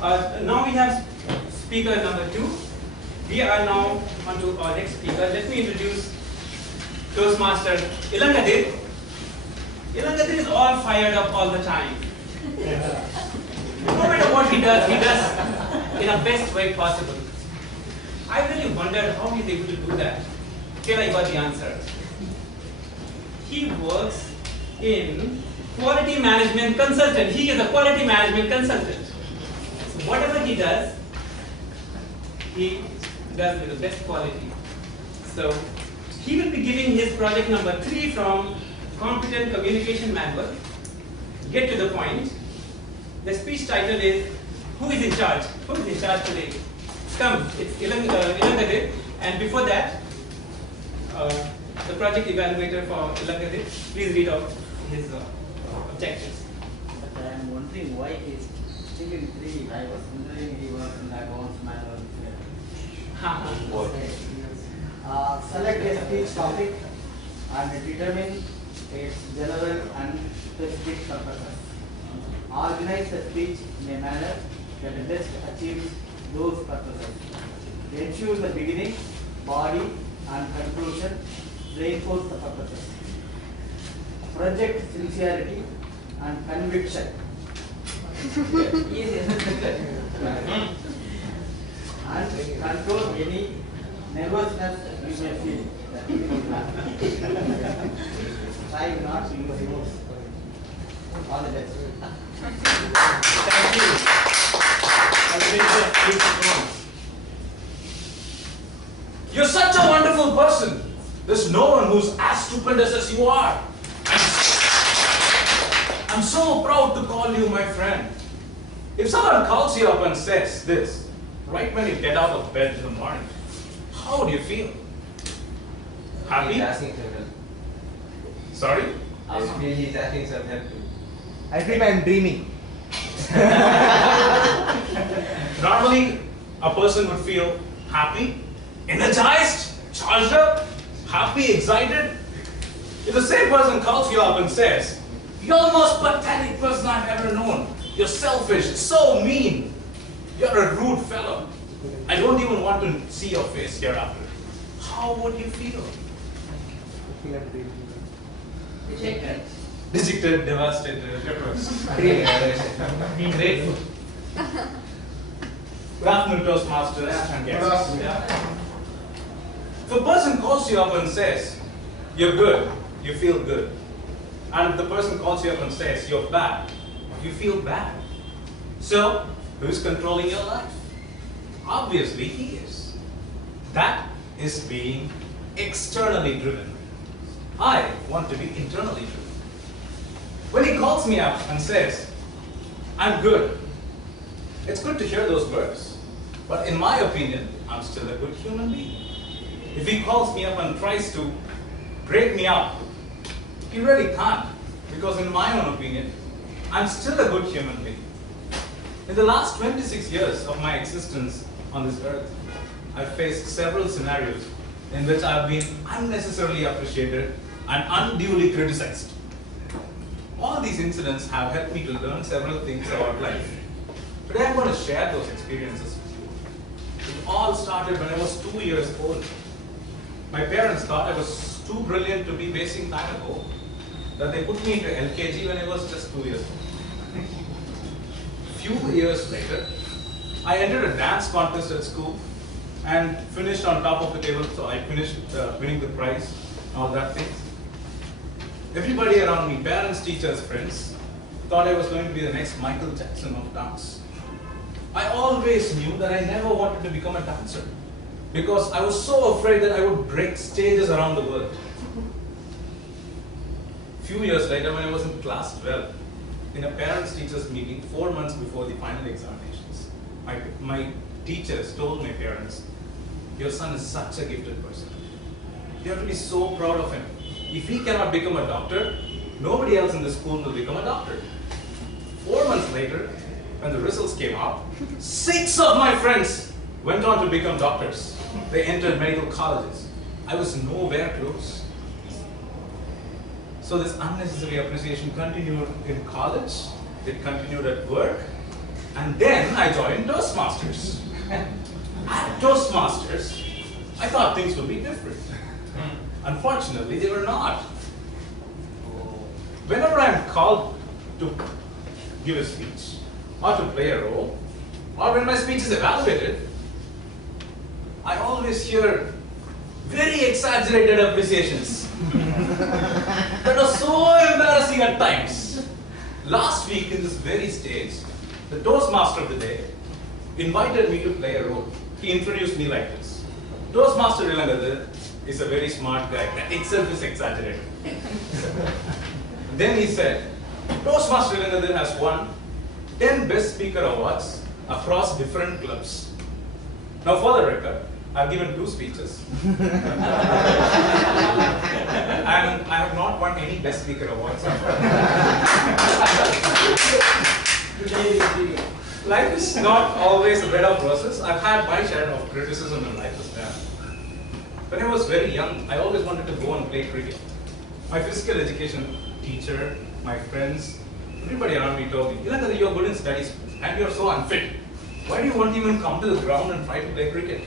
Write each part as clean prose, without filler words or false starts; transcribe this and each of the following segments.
Now we have speaker number 2. We are now on to our next speaker. Let me introduce Toastmaster Ilangathir. Ilangathir is all fired up all the time. No matter what he does in the best way possible. I really wondered how he's able to do that. Here I got the answer. He works in quality management consultant. He is a quality management consultant. So whatever he does with the best quality. So he will be giving his project number 3 from Competent Communication Manual. Get to the point. The speech title is Who is in Charge? Who is in charge today? Come, it's Ilangathir. And before that, the project evaluator for Ilangathir, please read out his objectives. But I am wondering why he is still in 3. I was wondering he was in the accounts manual. Select a speech topic and determine its general and specific purposes. Organize the speech in a manner that best achieves those purposes. Ensure the beginning, body, and conclusion reinforce the purposes. Project sincerity and conviction. And control any nervousness you may feel. Try not to use emotions. All the best. Thank you. You're such a wonderful person. There's no one who's as stupendous as you are. I'm so proud to call you my friend. If someone calls you up and says this, right when you get out of bed in the morning, how do you feel? Happy? He's asking some help. Sorry? I feel he's asking some help too. I think I'm dreaming. Normally, a person would feel happy, energized, charged up, happy, excited. If the same person calls you up and says, "You're the most pathetic person I've ever known. You're selfish, so mean. You're a rude fellow. I don't even want to see your face hereafter." How would you feel? Rejected. Dejected, devastated, depressed. Grateful. Good afternoon, Toastmasters and guests. If a person calls you up and says, "You're good," you feel good. And if the person calls you up and says, "You're bad," you feel bad. So, who's controlling your life? Obviously, he is. That is being externally driven. I want to be internally driven. When he calls me up and says, "I'm good," it's good to hear those words. But in my opinion, I'm still a good human being. If he calls me up and tries to break me up, he really can't. Because in my own opinion, I'm still a good human being. In the last 26 years of my existence on this earth, I've faced several scenarios in which I've been unnecessarily appreciated and unduly criticized. All these incidents have helped me to learn several things about life. Today I'm going to share those experiences with you. It all started when I was 2 years old. My parents thought I was too brilliant to be wasting time at home, that they put me into LKG when I was just 2 years old. Few years later, I entered a dance contest at school and finished on top of the table, so I finished winning the prize, all that things. Everybody around me, parents, teachers, friends, thought I was going to be the next Michael Jackson of dance. I always knew that I never wanted to become a dancer because I was so afraid that I would break stages around the world. Few years later, when I was in class 12, in a parents-teachers meeting 4 months before the final examinations, my teachers told my parents, "Your son is such a gifted person. You have to be so proud of him. If he cannot become a doctor, nobody else in the school will become a doctor." 4 months later, when the results came out, 6 of my friends went on to become doctors. They entered medical colleges. I was nowhere close. So this unnecessary appreciation continued in college, it continued at work, And then I joined Toastmasters. At Toastmasters, I thought things would be different. Unfortunately, they were not. Whenever I'm called to give a speech, or to play a role, or when my speech is evaluated, I always hear very exaggerated appreciations that are so embarrassing at times. Last week in this very stage, the Toastmaster of the day invited me to play a role. He introduced me like this. Toastmaster Ilangathir is a very smart guy. That itself is exaggerated. Then he said, Toastmaster Ilangathir has won 10 Best Speaker Awards across different clubs. Now for the record, I've given 2 speeches. And I have not won any Best Speaker Awards. Life is not always a bed of roses. I've had my share of criticism in life as well. When I was very young, I always wanted to go and play cricket. My physical education teacher, my friends, everybody around me told me, Ilangathir, you're good in studies and you're so unfit. Why do you want to even come to the ground and try to play cricket?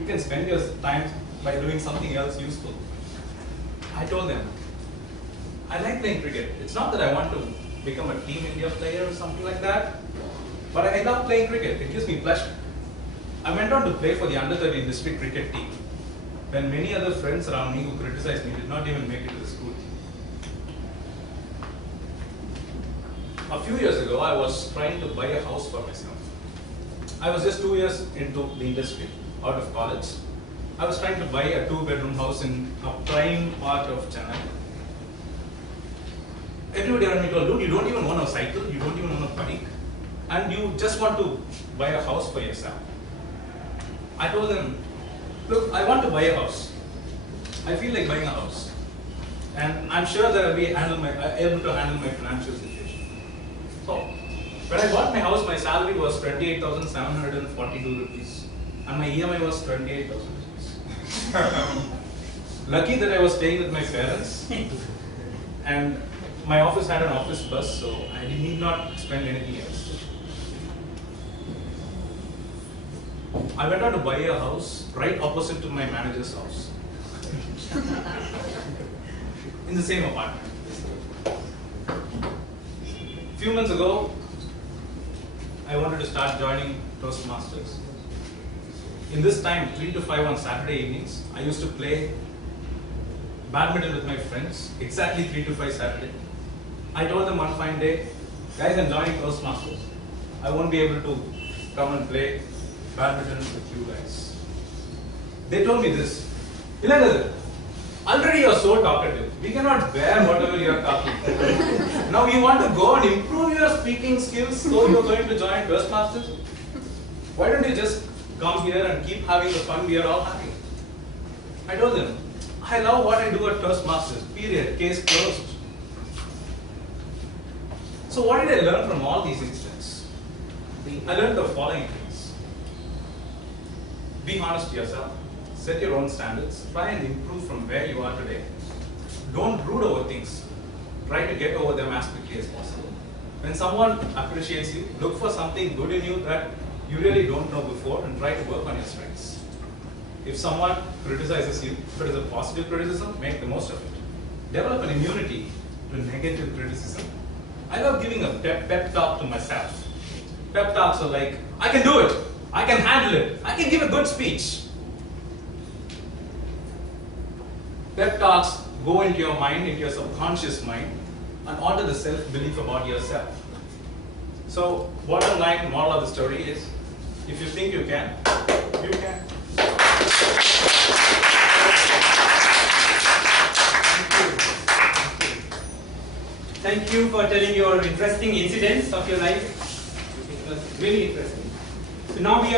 You can spend your time by doing something else useful. I told them, I like playing cricket. It's not that I want to become a Team India player or something like that, but I love playing cricket. It gives me pleasure. I went on to play for the under-13 district cricket team, when many other friends around me who criticized me did not even make it to the school team. A few years ago, I was trying to buy a house for myself. I was just 2 years into the industry, out of college. I was trying to buy a 2-bedroom house in a prime part of Chennai. Everybody around me told, dude, you don't even want a cycle, you don't even want a bike, and you just want to buy a house for yourself. I told them, look, I want to buy a house. I feel like buying a house. And I'm sure that I'll be able to handle my financial situation. So, when I bought my house, my salary was 28,742 rupees. And my EMI was 28,000 rupees. Lucky that I was staying with my parents. And my office had an office bus, so I need not spend anything else. I went out to buy a house right opposite to my manager's house. In the same apartment. A few months ago, I wanted to start joining Toastmasters. In this time, 3 to 5 on Saturday evenings, I used to play badminton with my friends, exactly 3 to 5 Saturday. I told them one fine day, guys, I'm joining Toastmasters. I won't be able to come and play badminton with you guys. They told me this, Ilangathir, already you're so talkative. We cannot bear whatever you're talking. Now you want to go and improve your speaking skills, so you're going to join Toastmasters? Why don't you just come here and keep having the fun we are all having? I told them, I love what I do at Toastmasters, period, case closed. So what did I learn from all these incidents? I learned the following things. Be honest to yourself, set your own standards, try and improve from where you are today. Don't brood over things, try to get over them as quickly as possible. When someone appreciates you, look for something good in you that you really don't know before and try to work on your strengths. If someone criticizes you, if it is a positive criticism, make the most of it. Develop an immunity to negative criticism. I love giving a pep talk to myself. Pep talks are like, I can do it, I can handle it, I can give a good speech. Pep talks go into your mind, into your subconscious mind, and onto the self-belief about yourself. So, bottom line, moral of the story is, if you think you can, you can. Thank you for telling your interesting incidents of your life. It was really interesting. So now we are